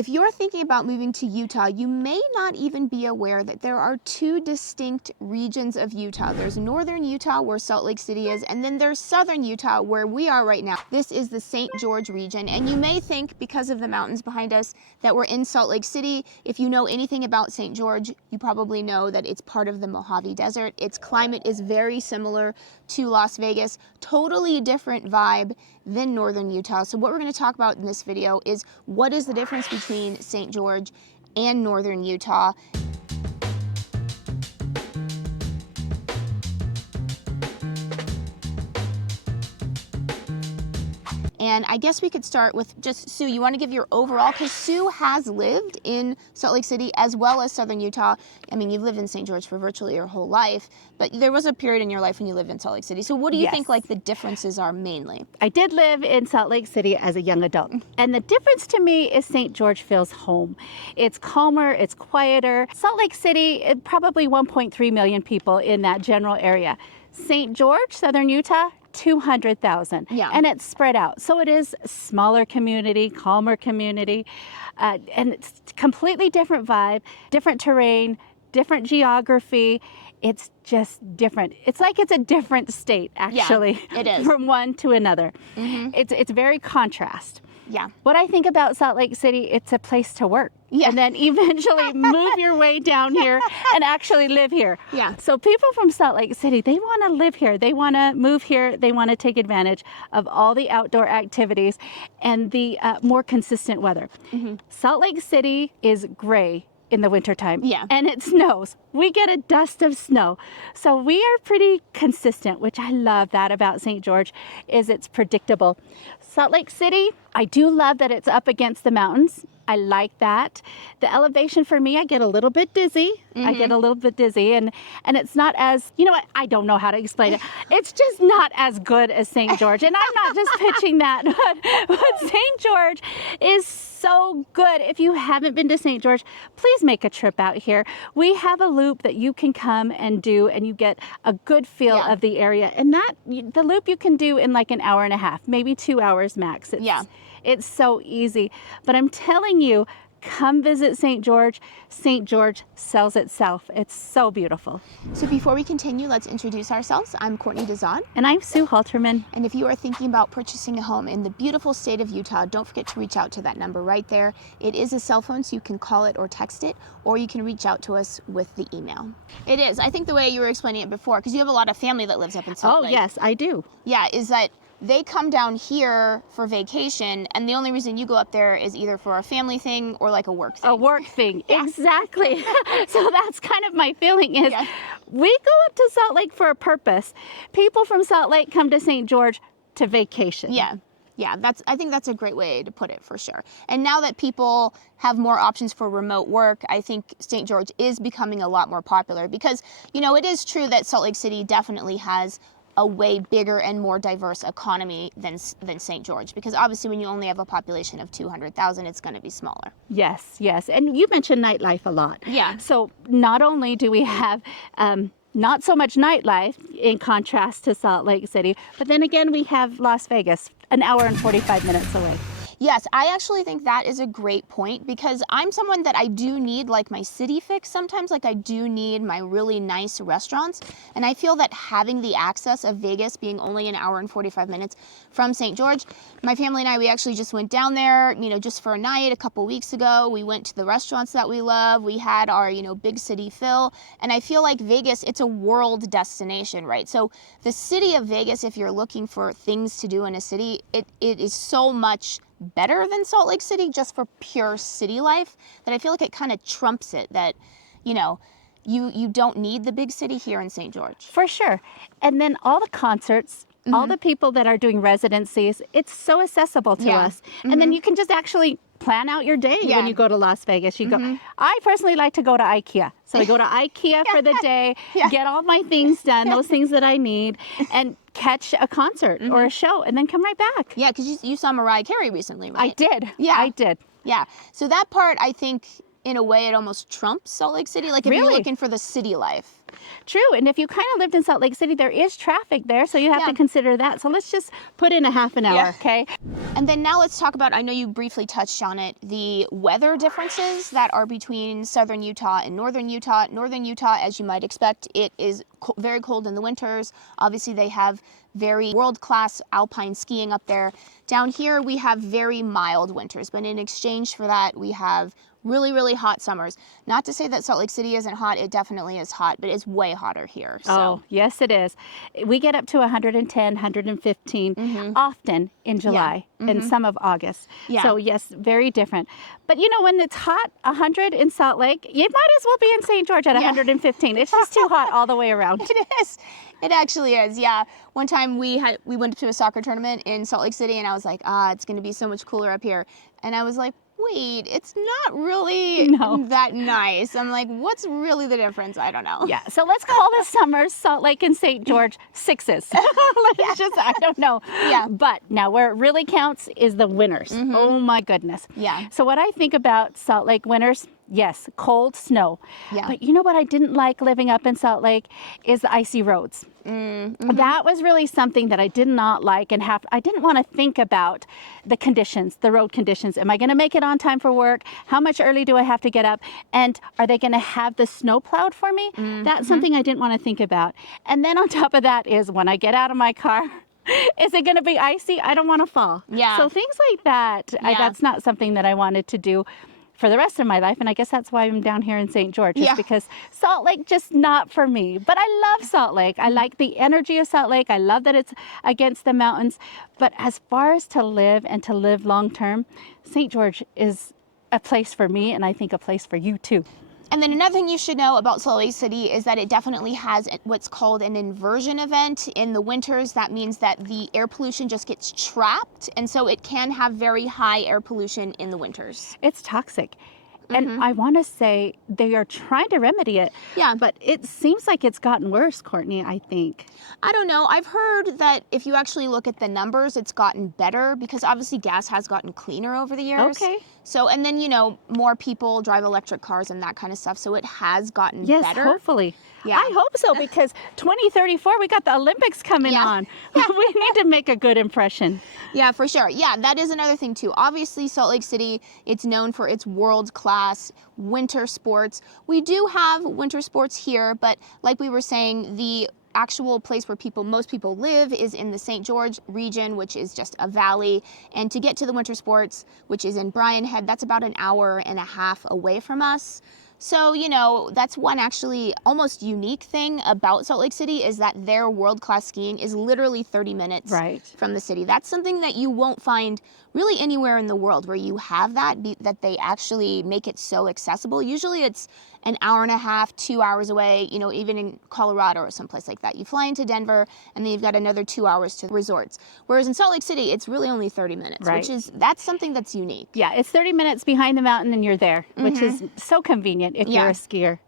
If you're thinking about moving to Utah, you may not even be aware that there are two distinct regions of Utah. There's northern Utah, where Salt Lake City is, and then there's southern Utah, where we are right now. This is the St. George region, and you may think, because of the mountains behind us, that we're in Salt Lake City. If you know anything about St. George, you probably know that it's part of the Mojave Desert. Its climate is very similar to Las Vegas, totally different vibe than northern Utah. So what we're going to talk about in this video is what is the difference between St. George and northern Utah. And I guess we could start with just Sue. You want to give your overall, because Sue has lived in Salt Lake City as well as southern Utah. I mean, you've lived in St. George for virtually your whole life, but there was a period in your life when you lived in Salt Lake City. So what do you think like the differences are mainly? I did live in Salt Lake City as a young adult. And the difference to me is St. George feels home. It's calmer, it's quieter. Salt Lake City, probably 1.3 million people in that general area. St. George, southern Utah, 200,000. Yeah. And it's spread out. So it is a smaller community, calmer community, and it's completely different vibe, different terrain, different geography. It's just different. It's like it's a different state, actually. Yeah, it is. From one to another. Mm-hmm. It's very contrast. Yeah. What I think about Salt Lake City, it's a place to work. Yeah. And then eventually move your way down here and actually live here. Yeah. So people from Salt Lake City, they want to live here. They want to move here. They want to take advantage of all the outdoor activities and the more consistent weather. Mm-hmm. Salt Lake City is gray in the wintertime. Yeah. And it snows. We get a dust of snow. So we are pretty consistent, which I love that about St. George, is it's predictable. Salt Lake City, I do love that it's up against the mountains. I like that. The elevation for me, I get a little bit dizzy. Mm-hmm. I get a little bit dizzy, and it's not as, you know what, I don't know how to explain it. It's just not as good as St. George. And I'm not just pitching that, but St. George is so good. If you haven't been to St. George, please make a trip out here. We have a loop that you can come and do, and you get a good feel of the area. And the loop you can do in like an hour and a half, maybe 2 hours max. It's so easy. But I'm telling you, come visit St. George. St. George sells itself. It's so beautiful. So before we continue, let's introduce ourselves. I'm Courtney Dazan. And I'm Sue Halterman. And if you are thinking about purchasing a home in the beautiful state of Utah, don't forget to reach out to that number right there. It is a cell phone, so you can call it or text it, or you can reach out to us with the email. It is. I think the way you were explaining it before, because you have a lot of family that lives up in Salt Lake. Oh, yes, I do. Yeah, is that they come down here for vacation, and the only reason you go up there is either for a family thing or like a work thing. A work thing, exactly. So that's kind of my feeling is we go up to Salt Lake for a purpose. People from Salt Lake come to St. George to vacation. Yeah. Yeah, I think that's a great way to put it, for sure. And now that people have more options for remote work, I think St. George is becoming a lot more popular because, you know, it is true that Salt Lake City definitely has a way bigger and more diverse economy than St. George, because obviously when you only have a population of 200,000, it's going to be smaller. Yes, yes. And you mentioned nightlife a lot. Yeah. So not only do we have not so much nightlife in contrast to Salt Lake City, but then again, we have Las Vegas, an hour and 45 minutes away. Yes, I actually think that is a great point, because I'm someone that I do need like my city fix sometimes. Like I do need my really nice restaurants. And I feel that having the access of Vegas being only an hour and 45 minutes from St. George, my family and I, we actually just went down there, you know, just for a night a couple weeks ago. We went to the restaurants that we love. We had our, you know, big city fill. And I feel like Vegas, it's a world destination, right? So the city of Vegas, if you're looking for things to do in a city, it is so much better than Salt Lake City just for pure city life, that I feel like it kind of trumps it, that, you know, you don't need the big city here in St. George. For sure. And then all the concerts, all the people that are doing residencies, it's so accessible to us. And then you can just actually plan out your day when you go to Las Vegas. You go. I personally like to go to IKEA. So I go to IKEA for the day, get all my things done, those things that I need, and catch a concert or a show, and then come right back. Yeah, because you saw Mariah Carey recently, right? I did. Yeah. I did. Yeah. So that part, I think, in a way, it almost trumps Salt Lake City. Like if you're looking for the city life. True. And if you kind of lived in Salt Lake City, there is traffic there, so you have Yeah. to consider that. So let's just put in a half an hour, Yeah. okay? And then now let's talk about, I know you briefly touched on it, the weather differences that are between southern Utah and northern Utah. Northern Utah, as you might expect, it is very cold in the winters. Obviously, they have very world-class alpine skiing up there. Down here, we have very mild winters, but in exchange for that, we have really, really hot summers. Not to say that Salt Lake City isn't hot, it definitely is hot, but it's way hotter here. So. Oh, yes, it is. We get up to 110, 115 often in July and some of August. Yeah. So, yes, very different. But, you know, when it's hot, 100 in Salt Lake, you might as well be in St. George at 115. It's just too hot all the way around. It is. It actually is. Yeah. One time we went to a soccer tournament in Salt Lake City, and I was like, it's going to be so much cooler up here. And I was like, wait, it's not really that nice. I'm like, what's really the difference? I don't know. Yeah, so let's call the summers, Salt Lake and St. George, 6s. Let's just, I don't know. Yeah. But now where it really counts is the winters. Oh my goodness. Yeah. So what I think about Salt Lake winters, yes, cold snow. Yeah. But you know what I didn't like living up in Salt Lake is the icy roads. That was really something that I did not like, and I didn't want to think about the conditions, the road conditions. Am I going to make it on time for work? How much early do I have to get up? And are they going to have the snow plowed for me? That's something I didn't want to think about. And then on top of that is when I get out of my car, is it going to be icy? I don't want to fall. Yeah. So things like that, that's not something that I wanted to do for the rest of my life. And I guess that's why I'm down here in St. George, is because Salt Lake, just not for me. But I love Salt Lake. I like the energy of Salt Lake. I love that it's against the mountains. But as far as to live and to live long term, St. George is a place for me, and I think a place for you too. And then another thing you should know about Salt Lake City is that it definitely has what's called an inversion event. In the winters, that means that the air pollution just gets trapped, and so it can have very high air pollution in the winters. It's toxic. And I want to say they are trying to remedy it. Yeah. But it seems like it's gotten worse, Courtney, I think. I don't know. I've heard that if you actually look at the numbers, it's gotten better because obviously gas has gotten cleaner over the years. Okay. So, and then, you know, more people drive electric cars and that kind of stuff. So it has gotten Yes, better. hopefully. Yeah. I hope so, because 2034, we got the Olympics coming on. We need to make a good impression. Yeah, for sure. Yeah, that is another thing too. Obviously, Salt Lake City, it's known for its world-class winter sports. We do have winter sports here, but like we were saying, the actual place where most people live is in the St. George region, which is just a valley. And to get to the winter sports, which is in Bryan Head, that's about an hour and a half away from us. So, you know, that's one actually almost unique thing about Salt Lake City, is that their world-class skiing is literally 30 minutes from the city. That's something that you won't find really anywhere in the world where you have that they actually make it so accessible. Usually it's an hour and a half, 2 hours away, you know, even in Colorado or someplace like that. You fly into Denver and then you've got another 2 hours to resorts. Whereas in Salt Lake City, it's really only 30 minutes, that's something that's unique. Yeah, it's 30 minutes behind the mountain and you're there, which is so convenient if you're a skier.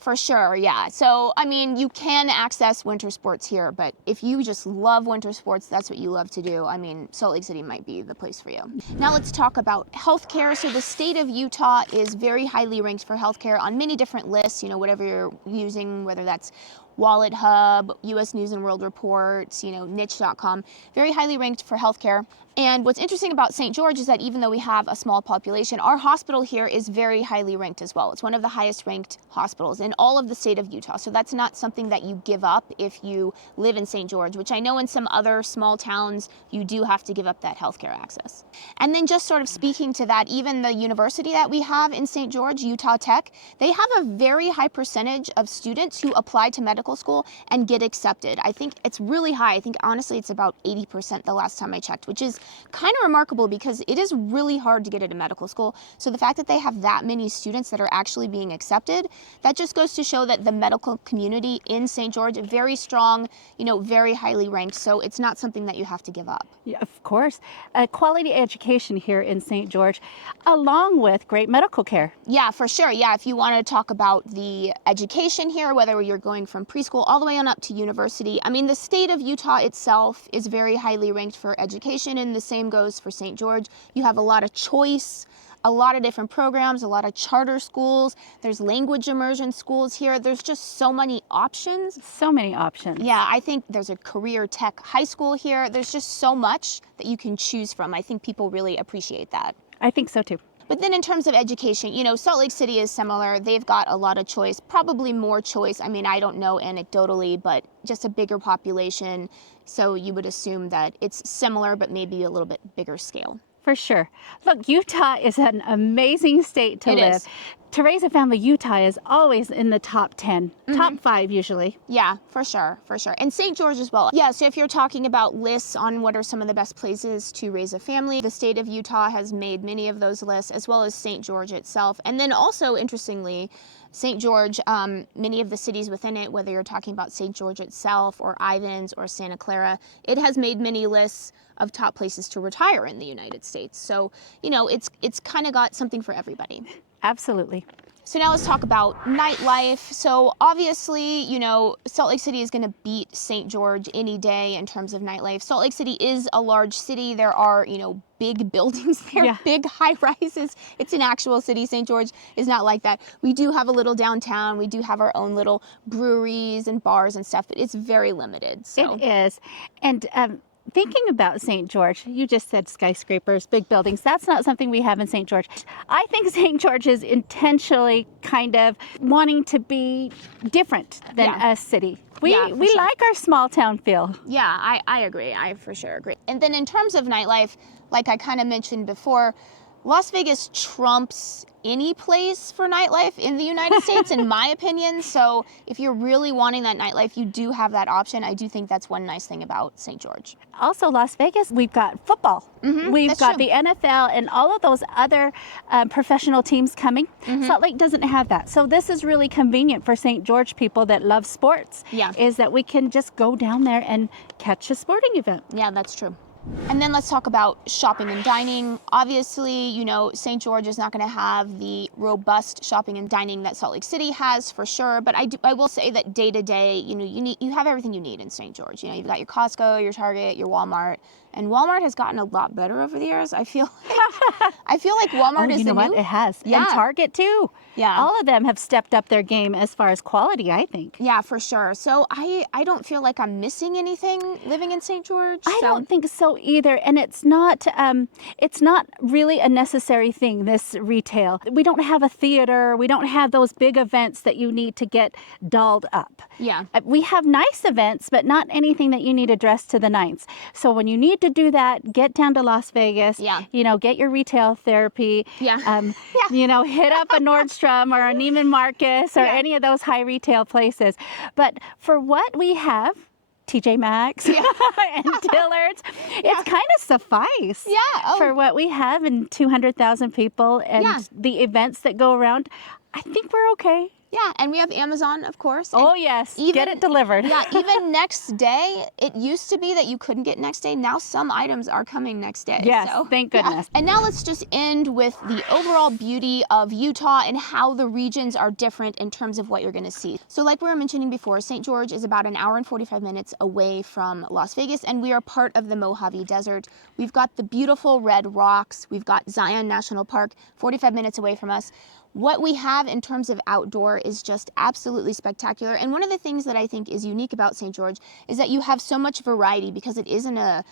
For sure, yeah. So, I mean, you can access winter sports here, but if you just love winter sports, that's what you love to do, I mean, Salt Lake City might be the place for you. Now let's talk about healthcare. So the state of Utah is very highly ranked for healthcare on many different lists, you know, whatever you're using, whether that's Wallet Hub, US News and World Reports, you know, niche.com, very highly ranked for healthcare. And what's interesting about St. George is that even though we have a small population, our hospital here is very highly ranked as well. It's one of the highest ranked hospitals in all of the state of Utah. So that's not something that you give up if you live in St. George, which I know in some other small towns, you do have to give up that healthcare access. And then just sort of speaking to that, even the university that we have in St. George, Utah Tech, they have a very high percentage of students who apply to medical school and get accepted. I think it's really high. I think honestly it's about 80% the last time I checked, which is kind of remarkable because it is really hard to get into medical school. So the fact that they have that many students that are actually being accepted, that just goes to show that the medical community in St. George, very strong, you know, very highly ranked. So it's not something that you have to give up. Yeah, of course. Quality education here in St. George, along with great medical care. Yeah, for sure. Yeah, if you want to talk about the education here, whether you're going from preschool all the way on up to university, I mean, the state of Utah itself is very highly ranked for education, and the same goes for St. George. You have a lot of choice. a lot of different programs, a lot of charter schools. There's language immersion schools here. There's just so many options. So many options. Yeah, I think there's a career tech high school here. There's just so much that you can choose from. I think people really appreciate that. I think so too. But then in terms of education, you know, Salt Lake City is similar. They've got a lot of choice, probably more choice. I mean, I don't know anecdotally, but just a bigger population. So you would assume that it's similar, but maybe a little bit bigger scale. For sure. Look, Utah is an amazing state to It live. is. To raise a family, Utah is always in the top 10, top 5 usually. Yeah, for sure, for sure. And St. George as well. Yeah, so if you're talking about lists on what are some of the best places to raise a family, the state of Utah has made many of those lists, as well as St. George itself. And then also, interestingly, St. George, many of the cities within it, whether you're talking about St. George itself or Ivins or Santa Clara, it has made many lists of top places to retire in the United States. So, you know, it's kind of got something for everybody. Absolutely. So now let's talk about nightlife. So obviously, you know, Salt Lake City is going to beat St. George any day in terms of nightlife. Salt Lake City is a large city. There are, you know, big buildings there, Yeah. big high rises. It's an actual city. St. George is not like that. We do have a little downtown. We do have our own little breweries and bars and stuff, but it's very limited. So. It is. And thinking about St. George, you just said skyscrapers, big buildings. That's not something we have in St. George. I think St. George is intentionally kind of wanting to be different than a city. We Yeah, for we sure. like our small town feel. Yeah, I agree. I for sure agree. And then in terms of nightlife, like I kind of mentioned before, Las Vegas trumps any place for nightlife in the United States, in my opinion. So if you're really wanting that nightlife, you do have that option. I do think that's one nice thing about St. George. Also, Las Vegas, we've got football. We've that's got true. the NFL and all of those other professional teams coming. Salt Lake doesn't have that. So this is really convenient for St. George people that love sports. Yeah. Is that we can just go down there and catch a sporting event. Yeah, that's true. And then let's talk about shopping and dining. Obviously, you know, St. George is not going to have the robust shopping and dining that Salt Lake City has, for sure. But I will say that day to day, you know, you have everything you need in St. George. You know, you've got your Costco, your Target, your Walmart, and Walmart has gotten a lot better over the years. I feel like Walmart is you know the what? new. It has. Yeah. And Target too. Yeah. All of them have stepped up their game as far as quality, I think. Yeah, for sure. So I don't feel like I'm missing anything living in St. George. I don't think so either, and it's not really a necessary thing, this retail. We don't have a theater, we don't have those big events that you need to get dolled up. Yeah. We have nice events, but not anything that you need to dress to the nines. So when you need to do that, get down to Las Vegas, Yeah. you know, get your retail therapy, Yeah. you know, hit up a Nordstrom or a Neiman Marcus or Yeah. any of those high retail places. But for what we have, TJ Maxx and Dillard's, it's kind of suffice Yeah. for what we have and 200,000 people and Yeah. the events that go around. I think we're okay. Yeah, and we have Amazon, of course. and Oh, yes. Get even- it delivered. Yeah, even next day, it used to be that you couldn't get next day. Now some items are coming next day. Yes, so, thank yeah. goodness. And now let's just end with the overall beauty of Utah and how the regions are different in terms of what you're going to see. So like we were mentioning before, St. George is about an hour and 45 minutes away from Las Vegas, and we are part of the Mojave Desert. We've got the beautiful red rocks. We've got Zion National Park, 45 minutes away from us. What we have in terms of outdoor is just absolutely spectacular. And one of the things that I think is unique about St. George is that you have so much variety because it is in a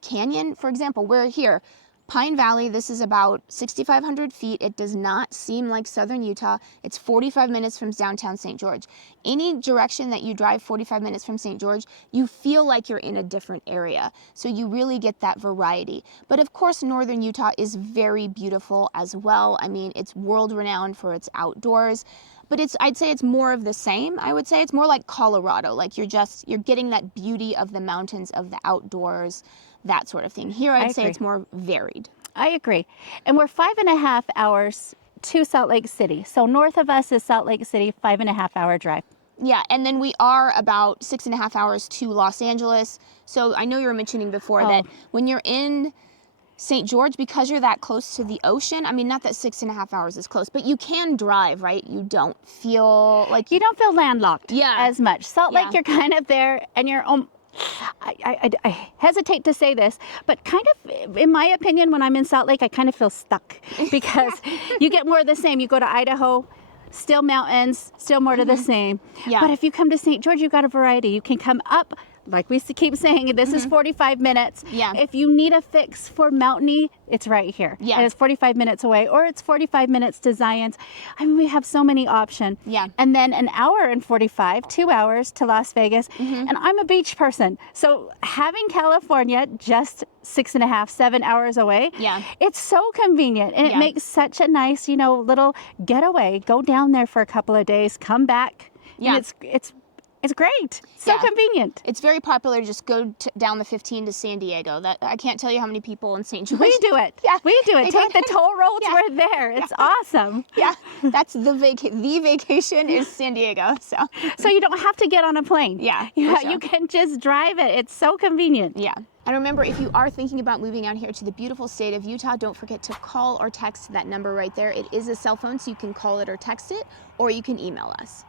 canyon. For example, we're here, Pine Valley. This is about 6,500 feet. It does not seem like southern Utah. It's 45 minutes from downtown St. George. Any direction that you drive 45 minutes from St. George, you feel like you're in a different area. So you really get that variety. But of course, northern Utah is very beautiful as well. I mean, it's world renowned for its outdoors. But I'd say it's more of the same. I would say it's more like Colorado. Like you're getting that beauty of the mountains, of the outdoors, that sort of thing. Here, I'd say agree. it's more varied. I agree. And we're 5.5 hours to Salt Lake City. So north of us is Salt Lake City, 5.5 hour drive. Yeah, and then we are about 6.5 hours to Los Angeles. So I know you were mentioning before that when you're in St. George, because you're that close to the ocean, I mean, not that 6.5 hours is close, but you can drive, right? You don't feel like You don't feel landlocked Yeah. as much. Salt Lake, Yeah. you're kind of there and you're I hesitate to say this, but kind of, in my opinion, when I'm in Salt Lake, I kind of feel stuck because you get more of the same. You go to Idaho, still mountains, still more to the same. Yeah. But if you come to St. George, you've got a variety. You can come up, like we keep saying, this is 45 minutes. Yeah. If you need a fix for mountainy, it's right here. Yeah. And it's 45 minutes away, or it's 45 minutes to Zion's. I mean, we have so many options. Yeah. And then an hour and 45, 2 hours to Las Vegas. And I'm a beach person. So having California just 6.5, 7 hours away, Yeah. it's so convenient. And it Yeah. makes such a nice, little getaway. Go down there for a couple of days, come back. Yeah. And it's great. So Yeah. convenient. It's very popular to just go down the 15 to San Diego. That I can't tell you how many people in St. George. We do it. Yeah. We do it. They Take don't the toll roads. Yeah. We're there. It's awesome. Yeah, that's the vacation is San Diego. So you don't have to get on a plane. Yeah, You, for sure. you can just drive it. It's so convenient. Yeah. And remember, if you are thinking about moving out here to the beautiful state of Utah, don't forget to call or text that number right there. It is a cell phone, so you can call it or text it, or you can email us.